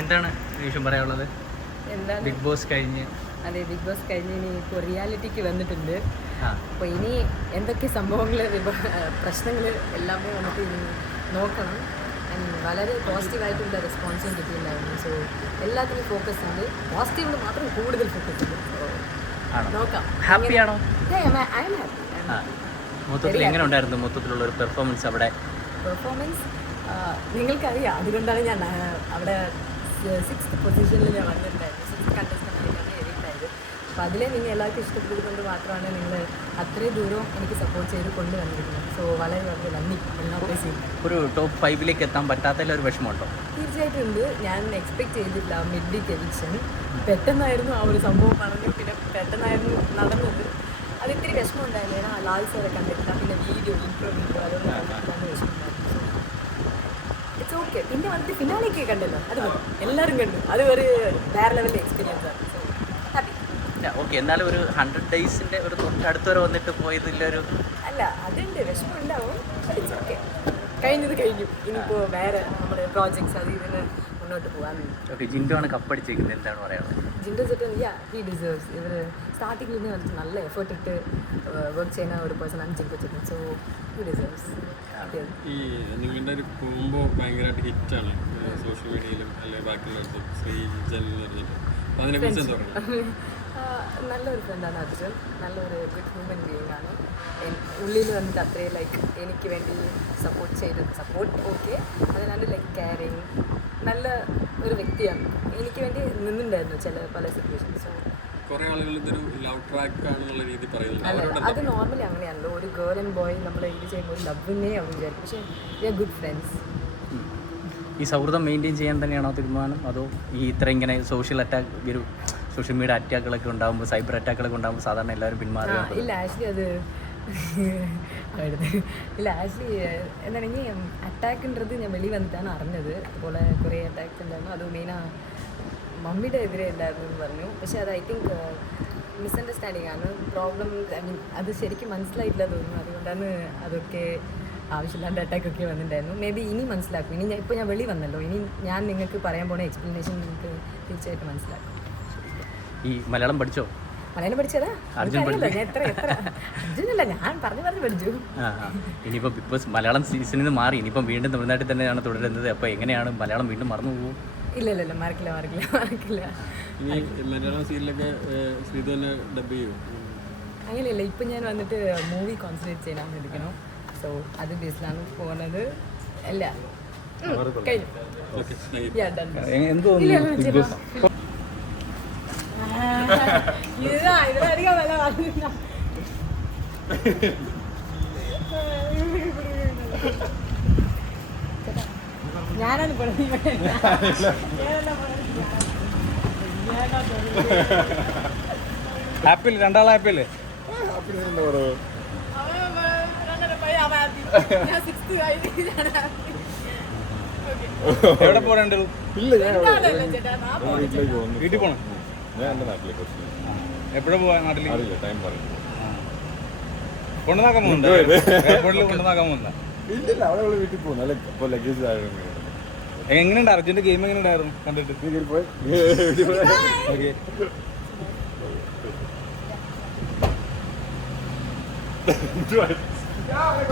എന്താണ് നിമിഷം പറയാനുള്ളത്? എന്താണ്? ബിഗ് ബോസ് കഴിഞ്ഞ്. അതെ ബിഗ് ബോസ് കഴിഞ്ഞ് ഇനി ഇപ്പോൾ റിയാലിറ്റിക്ക് വന്നിട്ടുണ്ട്. അപ്പോൾ ഇനി എന്തൊക്കെ സംഭവങ്ങൾ പ്രശ്നങ്ങൾ എല്ലാം നമുക്ക് ഇനി നോക്കണം. ആൻഡ് വളരെ പോസിറ്റീവായിട്ടുള്ള റെസ്പോൺസും കിട്ടിയിട്ടുണ്ടായിരുന്നു. സോ എല്ലാത്തിനും ഫോക്കസ് ഉണ്ട്. പോസിറ്റീവിൽ മാത്രം കൂടുതൽ ഫോക്കസ് ഉണ്ട്. നോക്കാം. ഹാപ്പിയാണോ ഐ എം ഹാപ്പി മൊത്തത്തിൽ എങ്ങനെ ഉണ്ടായിരുന്നു മൊത്തത്തിലുള്ള ഒരു പെർഫോമൻസ് അവിടെ? പെർഫോമൻസ് നിങ്ങൾക്കറിയാം അതുകൊണ്ടാണ് ഞാൻ അവിടെ സിക്സ് പൊസിഷനിൽ ഞാൻ വന്നിട്ടുണ്ടായിരുന്നു. സിക്സ് കണ്ടസ്റ്റന്റായിട്ടാണ് എഴുതിയിട്ടുണ്ടായത് അപ്പോൾ അതിലെ നിങ്ങൾ എല്ലാവർക്കും ഇഷ്ടപ്പെട്ടതുകൊണ്ട് മാത്രമാണ് നിങ്ങൾ അത്രയും ദൂരം എനിക്ക് സപ്പോർട്ട് ചെയ്ത് കൊണ്ടുവന്നിരിക്കുന്നത് സോ വളരെ വളരെ നന്ദി. ഒരു ടോപ്പ് ഫൈവിലേക്ക് എത്താൻ പറ്റാത്തതിൽ ഒരു വിഷമമുണ്ടോ? തീർച്ചയായിട്ടും ഉണ്ട്. ഞാൻ എക്സ്പെക്ട് ചെയ്തിട്ടില്ല മിഡ് വീക്ക് എവിക്ഷൻ. പെട്ടെന്നായിരുന്നു ആ ഒരു സംഭവം പറഞ്ഞു പിന്നെ പെട്ടെന്നായിരുന്നു നടന്നത്. അത് ഇത്തിരി വിഷമം ഉണ്ടായിരുന്നു ഏன்னா ലാൽ സാറെ കണ്ടിട്ടില്ല. പിന്നെ വീഡിയോ ഇൻട്രോ വീഡിയോ അതൊന്നും വിഷമമുണ്ടായിരുന്നു ഇറ്റ്സ് ഓക്കെ പിന്നെ വന്നിട്ട് ഫിനാലേക്ക് കണ്ടല്ലോ. അത് എല്ലാവരും കണ്ടു. അത് ഒരു വേറെ ലെവലിലെ എക്സ്പീരിയൻസ് ആണ്. ഓക്കെ എന്നാലും ഒരു ഹൺഡ്രഡ് ഡേയ്സിന്റെ ഒരു തൊട്ടടുത്ത് വരെ വന്നിട്ട് പോയതില്ലൊരു അല്ല അതുണ്ട് വിഷമമുണ്ടാവും കഴിഞ്ഞത് കഴിഞ്ഞു. ഇനിയിപ്പോ വേറെ നമ്മുടെ പ്രോജക്ട്സ് അത് ഇതിന് മുന്നോട്ട് പോകാൻ ഓക്കെ ജിൻഡോ ആണ് കപ്പടിച്ചേക്കുന്നത്. എന്താണ് ജിൻഡോ ചേട്ടൻ യാ ഹി ഡിസേർവ്സ് ഇവർ സ്റ്റാർട്ടിങ്ങിൽ നിന്ന് വന്നിട്ട് നല്ല എഫേർട്ട് ഇട്ട് വർക്ക് ചെയ്യുന്ന ഒരു പേഴ്സണാണ് ജിൻഡോ ചേട്ടൻ. സോ ഹി ഡിസേർവ്സ് ഈ നിങ്ങളുടെ ഒരു കോംബോ ഭയങ്കരമായിട്ട് ഹിറ്റാണ് സോഷ്യൽ മീഡിയയിലും അല്ലെങ്കിൽ എന്ന് പറഞ്ഞിട്ട്. നല്ലൊരു ഫ്രണ്ടാണ് അതിൽ നല്ലൊരു ഗുഡ് ഹ്യൂമൻ ബീയിങ് ആണ്. ഉള്ളിൽ വന്നിട്ട് അത്രയും ലൈക്ക് എനിക്ക് വേണ്ടി സപ്പോർട്ട് ചെയ്ത് സപ്പോർട്ട് ഓക്കെ അതിനാണ്ട് ലൈക്ക് കെയറിങ് നല്ല ഒരു വ്യക്തിയാണ്. എനിക്ക് വേണ്ടി നിന്നുണ്ടായിരുന്നു ചില പല സിറ്റുവേഷൻസ് കുറേ ആളുകൾ ഇതൊരു ലവ് ട്രാക്ക് ആണെന്നുള്ള രീതി അത് നോർമലി അങ്ങനെയാണല്ലോ. ഒരു ഗേൾ ആൻഡ് ബോയ് നമ്മൾ ഇത് ചെയ്യുമ്പോൾ ലവ് ലവിനെ അവർ വിചാരിക്കും. പക്ഷേ വി ആർ ഗുഡ് ഫ്രണ്ട്സ്. ഈ സൗഹൃദം മെയിന്റെയിൻ ചെയ്യാൻ തന്നെയാണോ തീരുമാനം? അതോ ഈ ഇത്ര ഇങ്ങനെ സോഷ്യൽ അറ്റാക്ക് ഒരു സോഷ്യൽ മീഡിയ അറ്റാക്കുകളൊക്കെ ഉണ്ടാകുമ്പോൾ സൈബർ അറ്റാക്കുകളൊക്കെ ഉണ്ടാകുമ്പോൾ സാധാരണ എല്ലാവരും പിന്മാറുക ഇല്ല ആക്ച്വലി അത് ഇല്ല ആക്ച്വലി എന്താണെങ്കിൽ അറ്റാക്കുണ്ടത് ഞാൻ വെളിയിൽ വന്നിട്ടാണ് അറിഞ്ഞത്. അതുപോലെ കുറേ അറ്റാക്ക് ഉണ്ടായിരുന്നു. അത് മെയിനാണ് മമ്മിയുടെ എതിരെ ഉണ്ടായിരുന്നു എന്ന് പറഞ്ഞു. പക്ഷേ അത് ഐ തിങ്ക് മിസ്അണ്ടർസ്റ്റാൻഡിങ് ആണ്. പ്രോബ്ലം ഐ മീൻ അത് ശരിക്കും മനസ്സിലായിട്ടില്ല തോന്നുന്നു. അതുകൊണ്ടാണ് അതൊക്കെ ആവശ്യമില്ലാണ്ട് അറ്റാക്കൊക്കെ വന്നിട്ടുണ്ടായിരുന്നു. മേ ബി ഇനി മനസ്സിലാക്കും. ഇനി ഞാൻ ഇപ്പോൾ ഞാൻ വെളി വന്നല്ലോ. ഇനി ഞാൻ നിങ്ങൾക്ക് പറയാൻ പോണ എക്സ്പ്ലനേഷൻ നിങ്ങൾക്ക് തീർച്ചയായിട്ടും മനസ്സിലാക്കും. ഈ മലയാളം പഠിച്ചോ? മലയാളം പഠിച്ചതാ? എത്ര എത്ര? അർജുനല്ല ഞാൻ പറഞ്ഞു പറഞ്ഞു പഠിച്ചു. ഇനിയിപ്പോൾ ബിഗ് ബോസ് മലയാളം സീസണിൽ നിന്ന് മാറി. ഇനിയിപ്പം വീണ്ടും തമിഴ്നാട്ടിൽ തന്നെയാണ് തുടരുന്നത്. അപ്പോൾ എങ്ങനെയാണ് മലയാളം വീണ്ടും മറന്നു പോകും? ഇല്ല ഇല്ല ഇല്ല മറക്കില്ല മറക്കില്ല മറക്കില്ല. ഇനി മലയാളം സീരിയലൊക്കെ ശ്രീധു തന്നെ ഡബ് ചെയ്യും? അങ്ങനെയല്ല ഇപ്പൊ ഞാൻ വന്നിട്ട് മൂവി കോൺസെൻട്രേറ്റ് ചെയ്യാൻ ഇരിക്കണം സോ അത് ബേസിലാണ് പോകുന്നത് അല്ല. ഞാനാണ് യു Yeah, done. എന്തോ ഇല്ല, എവിടെ പോകണ്ട ഇല്ല ഞാൻ വീട്ടിലേക്ക് വീട്ടിൽ പോകണം ഞാൻ എന്റെ നാട്ടിലേക്ക് എപ്പോഴാ പോവാ നാട്ടിൽ അറിയില്ല ടൈം പറയും കൊണ്ടുനാക്കാൻ പോകുന്നുണ്ട്? എയർപോർട്ടിൽ കൊണ്ടുനാക്കാൻ പോകുന്ന ഇല്ല അവിടെ അവൾ വീട്ടിൽ പോകുന്നു. അല്ല ഇപ്പോൾ ലഗേജ് താഴെ എങ്ങനെയുണ്ട്? അർജന്റ് ഗെയിം എങ്ങനെയുണ്ടായിരുന്നു? കണ്ടിട്ട്.